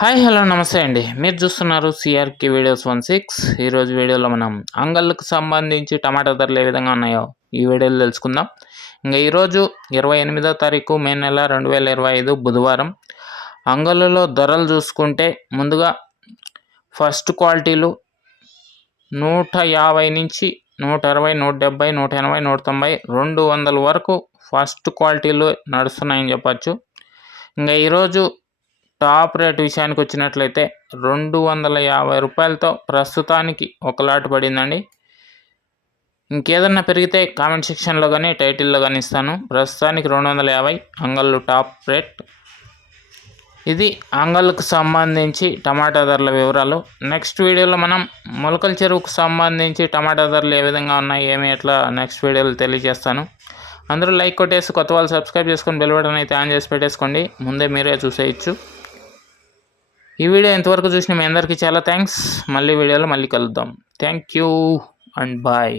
Hi hello నమస్తే అండి. మీరు చూస్తున్నారు సిఆర్కే వీడియోస్ వన్ సిక్స్ ఈరోజు వీడియోలో మనం అంగళ్ళకు సంబంధించి టమాటా ధరలు ఏ విధంగా ఉన్నాయో ఈ వీడియోలో తెలుసుకుందాం. ఇంకా ఈరోజు ఇరవై ఎనిమిదో తారీఖు మే నెల రెండు వేల ఇరవై ఐదు బుధవారం. అంగళ్ళలో ధరలు చూసుకుంటే ముందుగా ఫస్ట్ క్వాలిటీలు నూట యాభై నుంచి నూట అరవై నూట డెబ్బై నూట ఎనభై నూట తొంభై రెండు వందల వరకు ఫస్ట్ క్వాలిటీలు నడుస్తున్నాయని చెప్పచ్చు. ఇంకా ఈరోజు టాప్ రేట్ విషయానికి వచ్చినట్లయితే రెండు వందల యాభై రూపాయలతో ప్రస్తుతానికి ఒక లాట్ పడిందండి. ఇంకేదన్నా పెరిగితే కామెంట్ సెక్షన్లో కానీ టైటిల్లో కానీ ఇస్తాను. ప్రస్తుతానికి రెండు వందల యాభై అంగళ్ళు టాప్ రేట్. ఇది అంగళ్ళకు సంబంధించి టమాటా ధరల వివరాలు. నెక్స్ట్ వీడియోలో మనం మొలకల చెరువుకు సంబంధించి టమాటా ధరలు ఏ విధంగా ఉన్నాయి ఏమి ఎట్లా నెక్స్ట్ వీడియోలో తెలియజేస్తాను. అందరూ లైక్ కొట్టేసి కొత్త వాళ్ళు సబ్స్క్రైబ్ చేసుకొని బెల్ బటన్ అయితే ఆన్ చేసి పెట్టేసుకోండి. ముందే మీరే చూసేయచ్చు. ఈ వీడియో ఎంతవరకు చూసిన మీ అందరికీ చాలా థ్యాంక్స్ మళ్ళీ వీడియోలో మళ్ళీ కలుద్దాం. Thank you and bye